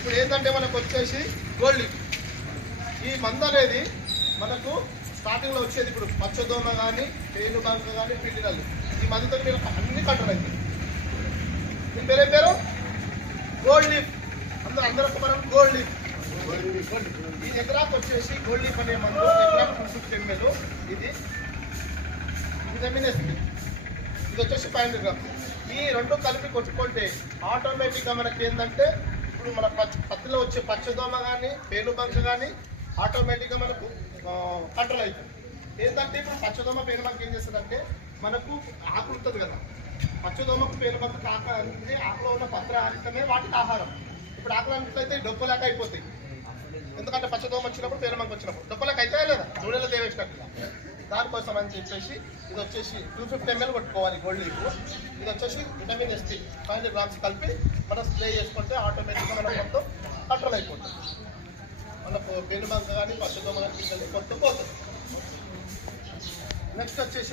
ఇప్పుడు ఏంటంటే మనకు వచ్చేసి గోల్డ్. లీఫ్ ఈ మందు అనేది మనకు స్టార్టింగ్లో వచ్చేది ఇప్పుడు పచ్చదోమ కానీ పేరు బంక కానీ పిండినల్లి ఈ మందుతో మీరు అన్ని కంట్రోల్ అవుతుంది మీ పేరు ఏం పేరు? గోల్డ్ లీఫ్ అందరూ అందరూ ఒక మనం గోల్డ్ లీఫ్ ఈ ఎకరాకు వచ్చేసి గోల్డ్ లీఫ్ అనే మందు ఎకరాకు ఎంఎల్ ఇది ఇది ఇది వచ్చేసి ఫైవ్ హండ్రెడ్ గ్రామ్స్ ఈ రెండు కలిపి కొట్టుకుంటే ఆటోమేటిక్గా మనకి ఏంటంటే ఇప్పుడు మన పచ్చ పత్తిలో వచ్చే పచ్చదోమ కానీ పేనుబంక కానీ ఆటోమేటిక్గా మనకు కంట్రోల్ అవుతుంది ఏంటంటే ఇప్పుడు పచ్చదోమ పేనుబంక ఏం చేస్తుందంటే మనకు ఆకులు ఉంటుంది కదా. పచ్చదోమకు పేనుబంక ఆక అంటే ఆకులో ఉన్న పత్రహారితమే వాటికి ఆహారం. ఇప్పుడు ఆకులు అయితే డొప్పలాక అయిపోతాయి. ఎందుకంటే పచ్చదోమ వచ్చినప్పుడు పేరుమంకి వచ్చినప్పుడు డొప్పలకు అయితే దేవేసినట్టుగా దానికోసం అని చెప్పేసి ఇది వచ్చేసి టూ ఫిఫ్టీ ఎంఎల్ కొట్టుకోవాలి గోల్డ్ లీఫ్ ఇది వచ్చేసి vitamin ST five hundred grams కలిపి మనం స్ప్రే చేసుకుంటే ఆటోమేటిక్గా మనం మొత్తం కంట్రోల్ అయిపోతుంది. మనకు పెనుమంక కానీ పచ్చదోమ కానీ మొత్తం పోతుంది నెక్స్ట్ వచ్చేసి